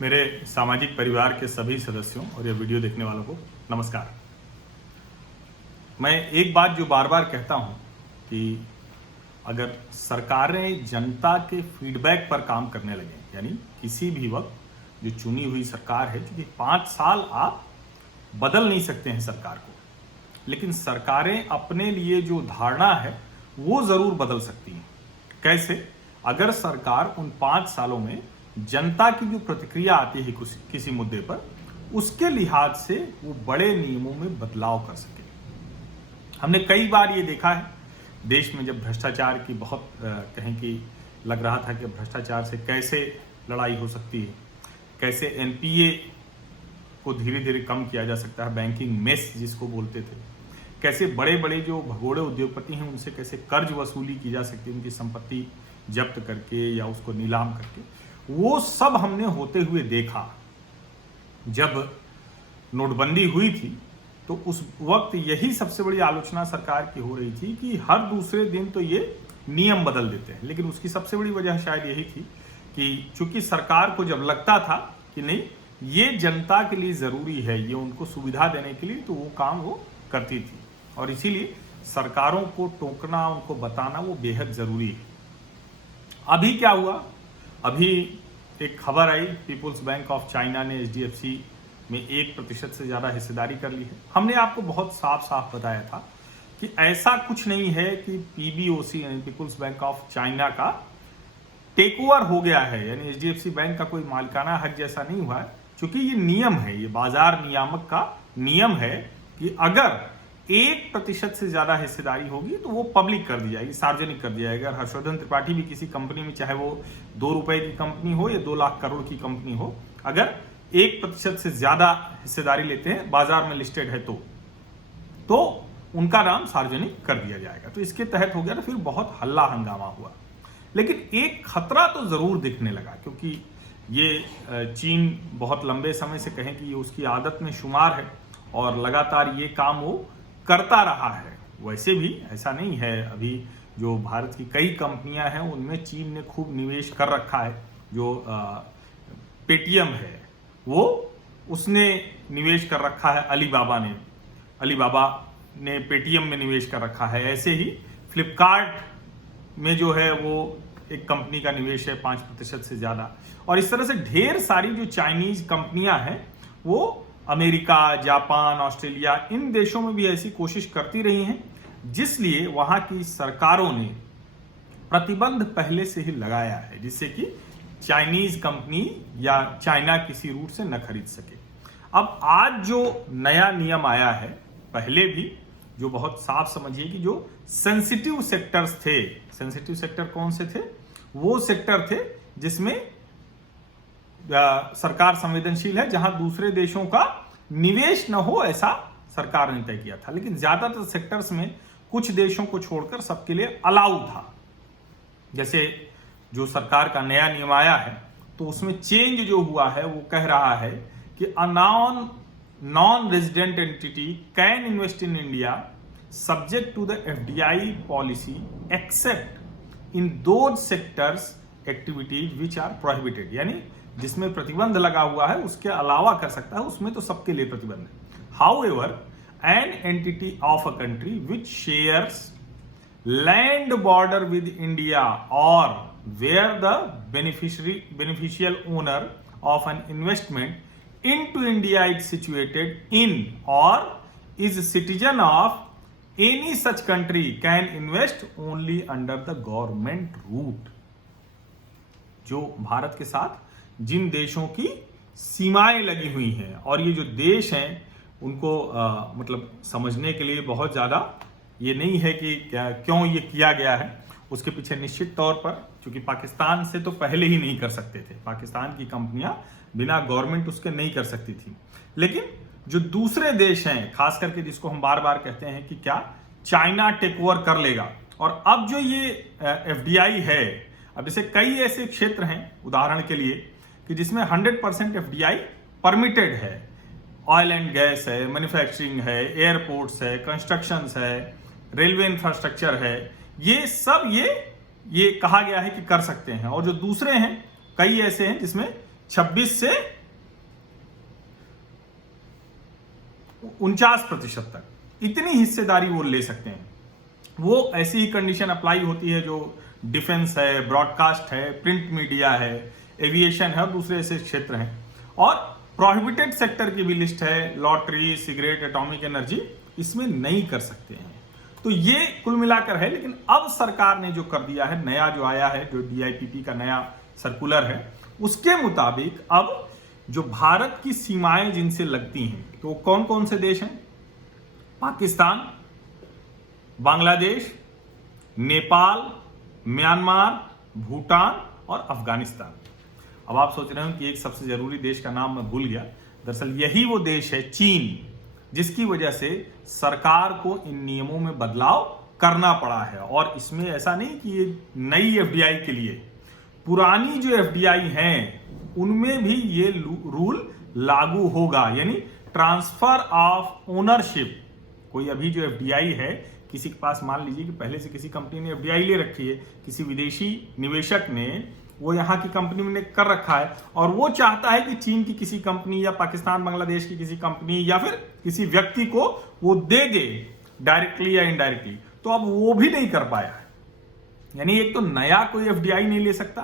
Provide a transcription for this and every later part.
मेरे सामाजिक परिवार के सभी सदस्यों और ये वीडियो देखने वालों को नमस्कार। मैं एक बात जो बार बार कहता हूं कि अगर सरकारें जनता के फीडबैक पर काम करने लगें, यानी किसी भी वक्त जो चुनी हुई सरकार है, क्योंकि 5 साल आप बदल नहीं सकते हैं सरकार को, लेकिन सरकारें अपने लिए जो धारणा है वो जरूर बदल सकती हैं। कैसे? अगर सरकार उन 5 सालों में जनता की जो प्रतिक्रिया आती है किसी मुद्दे पर, उसके लिहाज से वो बड़े नियमों में बदलाव कर सके। हमने कई बार ये देखा है देश में, जब भ्रष्टाचार की बहुत कहें कि लग रहा था कि भ्रष्टाचार से कैसे लड़ाई हो सकती है, कैसे एनपीए को धीरे धीरे कम किया जा सकता है, बैंकिंग मेस जिसको बोलते थे, कैसे बड़े बड़े जो भगोड़े उद्योगपति हैं उनसे कैसे कर्ज वसूली की जा सकती है, उनकी संपत्ति जब्त करके या उसको नीलाम करके, वो सब हमने होते हुए देखा। जब नोटबंदी हुई थी तो उस वक्त यही सबसे बड़ी आलोचना सरकार की हो रही थी कि हर दूसरे दिन तो ये नियम बदल देते हैं, लेकिन उसकी सबसे बड़ी वजह शायद यही थी कि चूंकि सरकार को जब लगता था कि नहीं ये जनता के लिए जरूरी है, ये उनको सुविधा देने के लिए, तो वो काम वो करती थी। और इसीलिए सरकारों को टोकना, उनको बताना वो बेहद जरूरी है। अभी क्या हुआ? अभी एक खबर आई, पीपुल्स बैंक ऑफ चाइना ने एचडीएफसी में 1% से ज्यादा हिस्सेदारी कर ली है। हमने आपको बहुत साफ साफ बताया था कि ऐसा कुछ नहीं है कि पीबीओसी यानी पीपुल्स बैंक ऑफ चाइना का टेक ओवर हो गया है, यानी एचडीएफसी बैंक का कोई मालिकाना हक जैसा नहीं हुआ है। क्योंकि ये नियम है, ये बाजार नियामक का नियम है कि अगर 1% से ज्यादा हिस्सेदारी होगी तो वो पब्लिक कर दी जाएगी, सार्वजनिक कर दिया जाएगा। हर्षवर्धन त्रिपाठी भी किसी कंपनी में, चाहे वो 2 रुपए की कंपनी हो या 2 लाख करोड़ की कंपनी हो, अगर 1% से ज्यादा हिस्सेदारी लेते हैं, बाजार में लिस्टेड है, तो उनका नाम सार्वजनिक कर दिया जाएगा। तो इसके तहत हो गया ना, फिर बहुत हल्ला हंगामा हुआ। लेकिन एक खतरा तो जरूर दिखने लगा, क्योंकि ये चीन बहुत लंबे समय से कहें कि ये उसकी आदत में शुमार है और लगातार ये काम वो करता रहा है। वैसे भी ऐसा नहीं है, अभी जो भारत की कई कंपनियां हैं उनमें चीन ने खूब निवेश कर रखा है। जो पेटीएम है वो उसने निवेश कर रखा है, अलीबाबा ने पेटीएम में निवेश कर रखा है। ऐसे ही फ्लिपकार्ट में जो है वो एक कंपनी का निवेश है 5% से ज्यादा। और इस तरह से ढेर सारी जो चाइनीज कंपनियां हैं वो अमेरिका, जापान, ऑस्ट्रेलिया, इन देशों में भी ऐसी कोशिश करती रही हैं, जिसलिए वहां की सरकारों ने प्रतिबंध पहले से ही लगाया है, जिससे कि चाइनीज कंपनी या चाइना किसी रूट से न खरीद सके। अब आज जो नया नियम आया है, पहले भी जो बहुत साफ समझिए कि जो सेंसिटिव सेक्टर्स थे, सेंसिटिव सेक्टर कौन से थे? वो सेक्टर थे जिसमें सरकार संवेदनशील है, जहां दूसरे देशों का निवेश न हो, ऐसा सरकार ने तय किया था। लेकिन ज्यादातर सेक्टर्स में कुछ देशों को छोड़कर सबके लिए अलाउ था। जैसे जो सरकार का नया नियम आया है तो उसमें चेंज जो हुआ है वो कह रहा है कि a non resident entity can invest in India subject to the FDI policy except in those sectors activities which are prohibited, यानी जिसमें प्रतिबंध लगा हुआ है उसके अलावा कर सकता है, उसमें तो सबके लिए प्रतिबंध है। However an entity of a country which shares land border with India और where the beneficial owner of an investment into India is situated in और is citizen of any such country can invest only under the government route. जो भारत के साथ जिन देशों की सीमाएं लगी हुई हैं, और ये जो देश हैं उनको मतलब समझने के लिए बहुत ज़्यादा ये नहीं है कि क्यों ये किया गया है। उसके पीछे निश्चित तौर पर, क्योंकि पाकिस्तान से तो पहले ही नहीं कर सकते थे, पाकिस्तान की कंपनियां बिना गवर्नमेंट उसके नहीं कर सकती थी। लेकिन जो दूसरे देश हैं, खास करके जिसको हम बार बार कहते हैं कि क्या चाइना टेक ओवर कर लेगा, और अब जो ये एफडीआई है, अब जैसे कई ऐसे क्षेत्र हैं उदाहरण के लिए कि जिसमें 100% एफडीआई परमिटेड है। ऑयल एंड गैस है, मैन्युफैक्चरिंग है, एयरपोर्ट्स है, कंस्ट्रक्शंस है, रेलवे इंफ्रास्ट्रक्चर है, ये सब ये कहा गया है कि कर सकते हैं। और जो दूसरे हैं, कई ऐसे हैं जिसमें 26 से 49% तक इतनी हिस्सेदारी वो ले सकते हैं। वो ऐसी ही कंडीशन अप्लाई होती है जो डिफेंस है, ब्रॉडकास्ट है, प्रिंट मीडिया है, एविएशन है और दूसरे ऐसे क्षेत्र हैं। और प्रोहिबिटेड सेक्टर की भी लिस्ट है, लॉटरी, सिगरेट, एटॉमिक एनर्जी, इसमें नहीं कर सकते हैं। तो ये कुल मिलाकर है। लेकिन अब सरकार ने जो कर दिया है, नया जो आया है, जो DIPP का नया सर्कुलर है, उसके मुताबिक अब जो भारत की सीमाएं जिनसे लगती हैं, तो कौन कौन से देश हैं? पाकिस्तान, बांग्लादेश, नेपाल, म्यांमार, भूटान और अफगानिस्तान। अब आप सोच रहे हो कि एक सबसे जरूरी देश का नाम मैं भूल गया। दरअसल यही वो देश है, चीन, जिसकी वजह से सरकार को इन नियमों में बदलाव करना पड़ा है। और इसमें ऐसा नहीं कि ये नई FDI के लिए, पुरानी जो FDI हैं उनमें भी ये रूल लागू होगा। यानी ट्रांसफर ऑफ ओनरशिप। कोई अभी जो FDI है, किसी के पास मान लीजिए कि पहले से किसी कंपनी ने FDI ले रखी है, किसी विदेशी निवेशक ने वो यहाँ की कंपनी में कर रखा है और वो चाहता है कि चीन की किसी कंपनी या पाकिस्तान बांग्लादेश की किसी कंपनी या फिर किसी व्यक्ति को वो दे दे, डायरेक्टली या इनडायरेक्टली, तो अब वो भी नहीं कर पाया है। यानी एक तो नया कोई FDI नहीं ले सकता,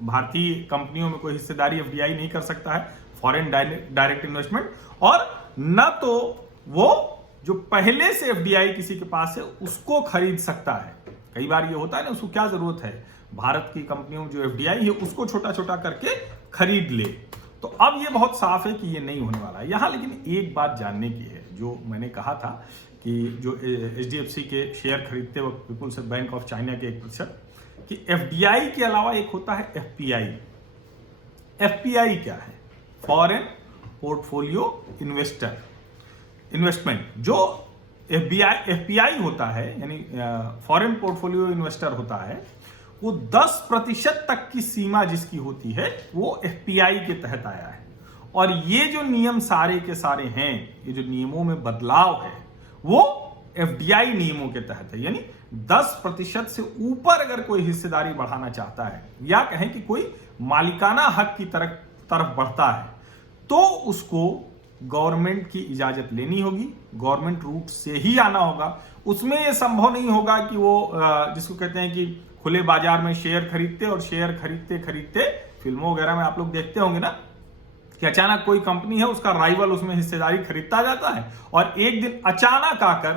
भारतीय कंपनियों में कोई हिस्सेदारी FDI नहीं कर सकता है, फॉरेन डायरेक्ट इन्वेस्टमेंट, और न तो वो जो पहले से FDI किसी के पास है उसको खरीद सकता है। कई बार ये होता है ना, उसको क्या जरूरत है, भारत की कंपनियों में जो FDI है उसको छोटा छोटा करके खरीद ले। तो अब ये बहुत साफ है कि ये नहीं होने वाला है यहां। लेकिन एक बात जानने की है, जो मैंने कहा था कि जो HDFC के शेयर खरीदते वक्त पीपुल्स बैंक ऑफ चाइना के 1%, कि FDI के अलावा एक होता है FPI। FPI क्या है? Foreign portfolio investment. जो FPI होता है, यानी फॉरेन पोर्टफोलियो इन्वेस्टर होता है, वो 10% तक की सीमा जिसकी होती है वो FPI के तहत आया है। और ये जो नियम सारे के सारे हैं, ये जो नियमों में बदलाव है, वो FDI नियमों के तहत है। यानी 10% से ऊपर अगर कोई हिस्सेदारी बढ़ाना चाहता है या कहें कि कोई मालिकाना हक की तरफ बढ़ता है, तो उसको गवर्नमेंट की इजाजत लेनी होगी, गवर्नमेंट रूट से ही आना होगा। उसमें यह संभव नहीं होगा कि वो जिसको कहते हैं कि खुले बाजार में शेयर खरीदते और शेयर खरीदते खरीदते, फिल्मों वगैरह में आप लोग देखते होंगे ना कि अचानक कोई कंपनी है, उसका राइवल उसमें हिस्सेदारी खरीदता जाता है और एक दिन अचानक आकर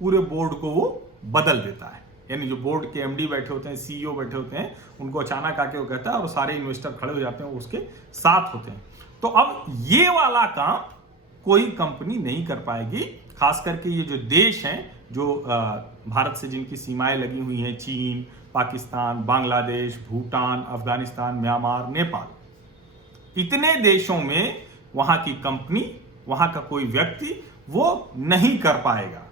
पूरे बोर्ड को वो बदल देता है। यानी जो बोर्ड के MD बैठे होते हैं, CEO बैठे होते हैं, उनको अचानक आके वो कहता है और सारे इन्वेस्टर खड़े हो जाते हैं, वो उसके साथ होते हैं। तो अब ये वाला काम कोई कंपनी नहीं कर पाएगी। खास करके ये जो देश हैं, जो भारत से जिनकी सीमाएं लगी हुई हैं, चीन, पाकिस्तान, बांग्लादेश, भूटान, अफगानिस्तान, म्यांमार, नेपाल, इतने देशों में वहां की कंपनी, वहां का कोई व्यक्ति वो नहीं कर पाएगा।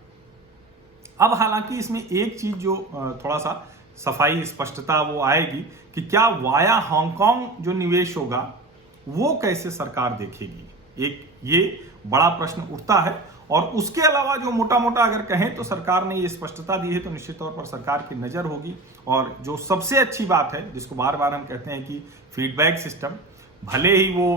अब हालांकि इसमें एक चीज जो थोड़ा सा सफाई स्पष्टता वो आएगी कि क्या वाया हांगकांग जो निवेश होगा वो कैसे सरकार देखेगी। एक ये बड़ा प्रश्न उठता है। और उसके अलावा जो मोटा मोटा अगर कहें तो सरकार ने ये स्पष्टता दी है, तो निश्चित तौर पर सरकार की नजर होगी। और जो सबसे अच्छी बात है, जिसको बार बार हम कहते हैं कि फीडबैक सिस्टम, भले ही वो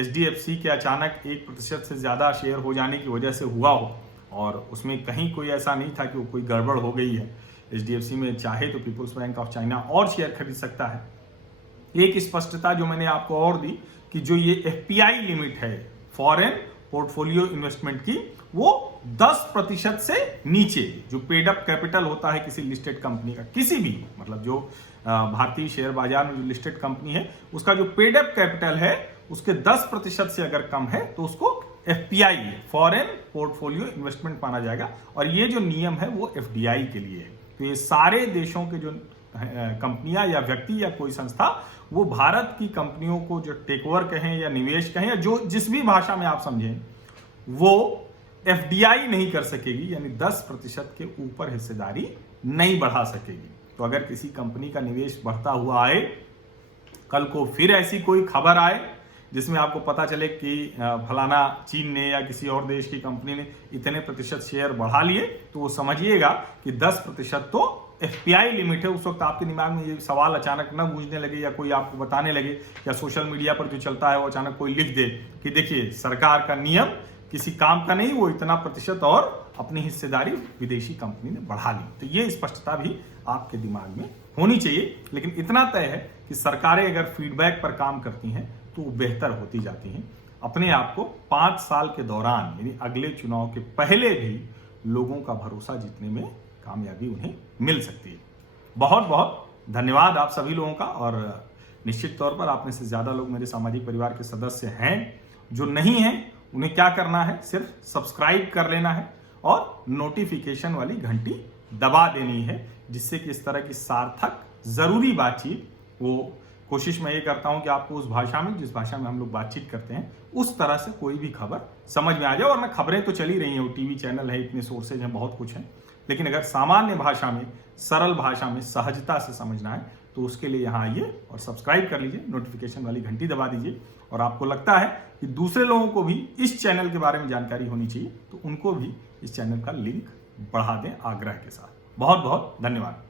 HDFC के अचानक 1% से ज्यादा शेयर हो जाने की वजह से हुआ हो और उसमें कहीं कोई ऐसा नहीं था कि वो कोई गड़बड़ हो गई है। HDFC में चाहे तो पीपुल्स बैंक ऑफ चाइना और शेयर खरीद सकता है। एक स्पष्टता जो मैंने आपको और दी कि जो ये FPI लिमिट है फॉरेन पोर्टफोलियो इन्वेस्टमेंट की, वो 10% से नीचे जो पेड अप कैपिटल होता है किसी लिस्टेड कंपनी का, किसी भी मतलब जो भारतीय शेयर बाजार में जो लिस्टेड कंपनी है उसका जो पेड अप कैपिटल है उसके 10% से अगर कम है तो उसको FPI फॉरेन पोर्टफोलियो इन्वेस्टमेंट माना जाएगा। और ये जो नियम है वो FDI के लिए है। तो ये सारे देशों के जो कंपनियां या व्यक्ति या कोई संस्था वो भारत की कंपनियों को जो टेक ओवर कहें या निवेश कहें या जो जिस भी भाषा में आप समझें, वो FDI नहीं कर सकेगी, यानी 10% के ऊपर हिस्सेदारी नहीं बढ़ा सकेगी। तो अगर किसी कंपनी का निवेश बढ़ता हुआ आए, कल को फिर ऐसी कोई खबर आए जिसमें आपको पता चले कि फलाना चीन ने या किसी और देश की कंपनी ने इतने प्रतिशत शेयर बढ़ा लिए, तो वो समझिएगा कि 10% तो एफपीआई लिमिट है, उस वक्त आपके दिमाग में ये सवाल अचानक न गूंजने लगे या कोई आपको बताने लगे या सोशल मीडिया पर जो चलता है वो अचानक कोई लिख दे कि देखिए सरकार का नियम किसी काम का नहीं, वो इतना प्रतिशत और अपनी हिस्सेदारी विदेशी कंपनी ने बढ़ा ली। तो ये स्पष्टता भी आपके दिमाग में होनी चाहिए। लेकिन इतना तय है कि सरकारें अगर फीडबैक पर काम करती हैं तो वो बेहतर होती जाती हैं। अपने आप को 5 साल के दौरान यानी अगले चुनाव के पहले भी लोगों का भरोसा जीतने में कामयाबी उन्हें मिल सकती है। बहुत बहुत धन्यवाद आप सभी लोगों का। और निश्चित तौर पर आप में से ज्यादा लोग मेरे सामाजिक परिवार के सदस्य हैं। जो नहीं हैं उन्हें क्या करना है, सिर्फ सब्सक्राइब कर लेना है और नोटिफिकेशन वाली घंटी दबा देनी है, जिससे कि इस तरह की सार्थक जरूरी बातचीत, वो कोशिश मैं ये करता हूं कि आपको उस भाषा में, जिस भाषा में हम लोग बातचीत करते हैं, उस तरह से कोई भी खबर समझ में आ जाए। वरना खबरें तो चली रही हैं, वो टीवी चैनल है, इतने सोर्सेज हैं, बहुत कुछ है। लेकिन अगर सामान्य भाषा में, सरल भाषा में, सहजता से समझना है तो उसके लिए यहाँ आइए और सब्सक्राइब कर लीजिए, नोटिफिकेशन वाली घंटी दबा दीजिए। और आपको लगता है कि दूसरे लोगों को भी इस चैनल के बारे में जानकारी होनी चाहिए तो उनको भी इस चैनल का लिंक बढ़ा दें आग्रह के साथ। बहुत बहुत धन्यवाद।